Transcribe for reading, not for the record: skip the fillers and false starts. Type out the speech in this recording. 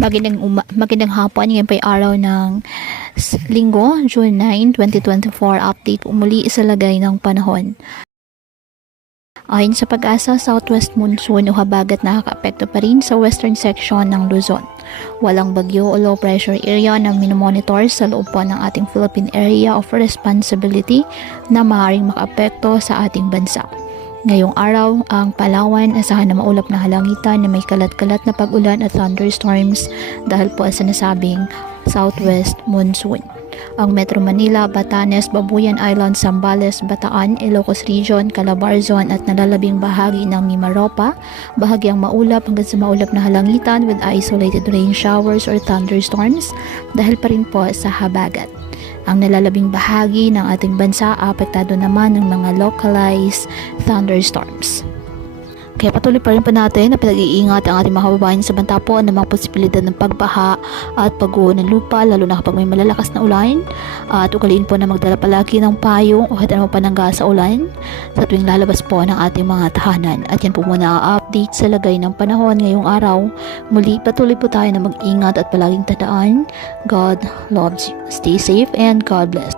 Magandang hapon. Ngayon pa yung araw ng Linggo, June 9, 2024. Update po muli sa lagay ng panahon. Ayon sa Pag-asa, southwest monsoon o habagat nakakaapekto pa rin sa western section ng Luzon. Walang bagyo o low pressure area na minomonitor sa loob po ng ating Philippine Area of Responsibility na maaaring makaapekto sa ating bansa. Ngayong araw, ang Palawan asahan na maulap na halangitan na may kalat-kalat na pag-ulan at thunderstorms dahil po sa nasabing southwest monsoon. Ang Metro Manila, Batanes, Babuyan Island, Zambales, Bataan, Ilocos Region, Calabarzon at nalalabing bahagi ng Mimaropa, bahagyang maulap hanggang sa maulap na halangitan with isolated rain showers or thunderstorms dahil pa rin po sa habagat. Ang nalalabing bahagi ng ating bansa apektado naman ng mga localized thunderstorms. Kaya patuloy pa rin po natin na pinag-iingat ang ating mga kababayan sa banta po ng mga posibilidad ng pagbaha at pagguho ng lupa, lalo na kapag may malalakas na ulan. At ugaliin po na magdala palagi ng payong o hatan mo panangga sa ulan sa tuwing lalabas po ng ating mga tahanan. At yan po muna ang update sa lagay ng panahon ngayong araw. Muli patuloy po tayo na mag-ingat at palaging tandaan, God loves you. Stay safe and God bless.